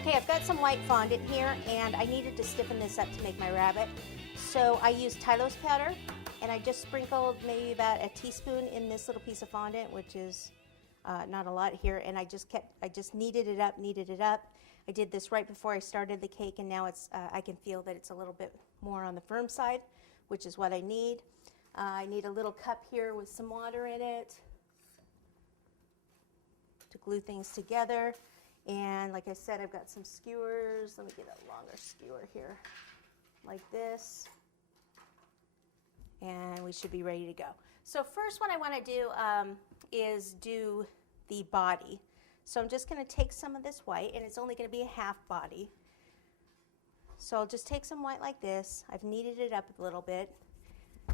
Okay, I've got some white fondant here, and I needed to stiffen this up to make my rabbit. So I used Tylose powder, and I just sprinkled maybe about a teaspoon in this little piece of fondant, which is not a lot here, and I just kneaded it up. I did this right before I started the cake, and now I can feel that it's a little bit more on the firm side, which is what I need. I need a little cup here with some water in it to glue things together. And like I said, I've got some skewers. Let me get a longer skewer here, like this. And we should be ready to go. So first what I want to do is do the body. So I'm just going to take some of this white, and it's only going to be a half body. So I'll just take some white like this. I've kneaded it up a little bit,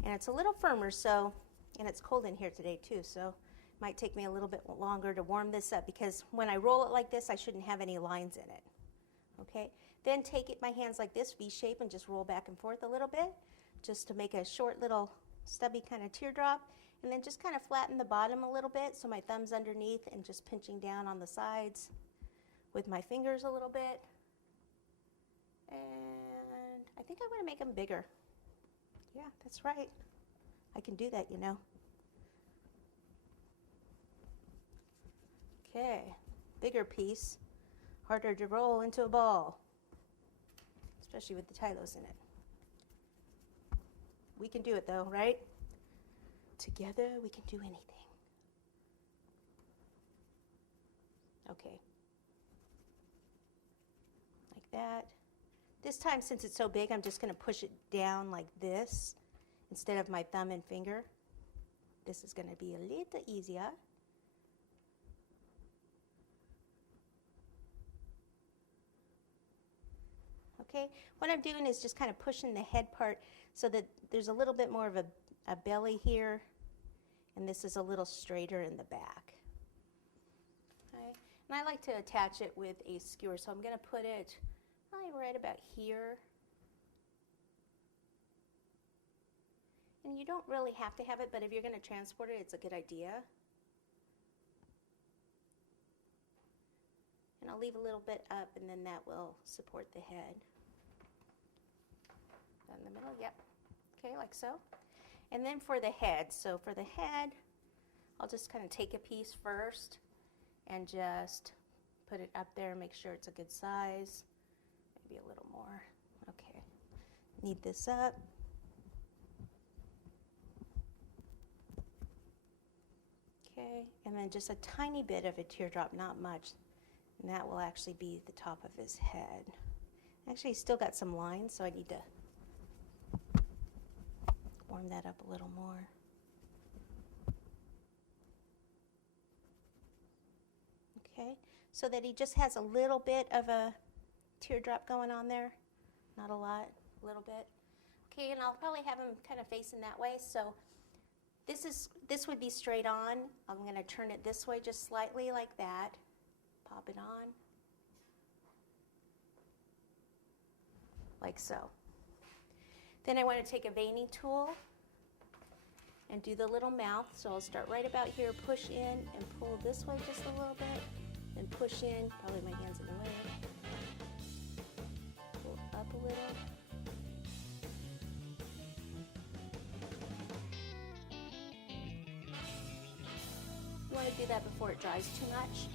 and it's a little firmer, and it's cold in here today too, so it might take me a little bit longer to warm this up, because when I roll it like this, I shouldn't have any lines in it. Okay, then take my hands like this, V shape, and just roll back and forth a little bit, just to make a short little stubby kind of teardrop, and then just kind of flatten the bottom a little bit, so my thumb's underneath, and just pinching down on the sides with my fingers a little bit. And I think I'm going to make them bigger. Yeah, that's right. I can do that, you know. Okay, bigger piece, harder to roll into a ball, especially with the Tylose in it. We can do it though, right? Together we can do anything. Okay, like that. This time, since it's so big, I'm just going to push it down like this instead of my thumb and finger. This is going to be a little easier. Okay, what I'm doing is just kind of pushing the head part so that there's a little bit more of a belly here, and this is a little straighter in the back. Okay, and I like to attach it with a skewer, so I'm going to put it probably right about here. And you don't really have to have it, but if you're going to transport it, it's a good idea. And I'll leave a little bit up, and then that will support the head. In the middle, yep. Okay, like so. And then for the head, so for the head, I'll just kind of take a piece first and just put it up there and make sure it's a good size. Maybe a little more. Okay, knead this up. Okay, and then just a tiny bit of a teardrop, not much. And that will actually be the top of his head. Actually, he's still got some lines, so I need to warm that up a little more. Okay, so that he just has a little bit of a teardrop going on there. Not a lot, a little bit. Okay, and I'll probably have him kind of facing that way. So this would be straight on. I'm going to turn it this way just slightly like that. Pop it on, like so. Then I want to take a veining tool and do the little mouth. So I'll start right about here, push in and pull this way just a little bit, then push in, probably my hand's in the way, pull up a little. You want to do that before it dries too much.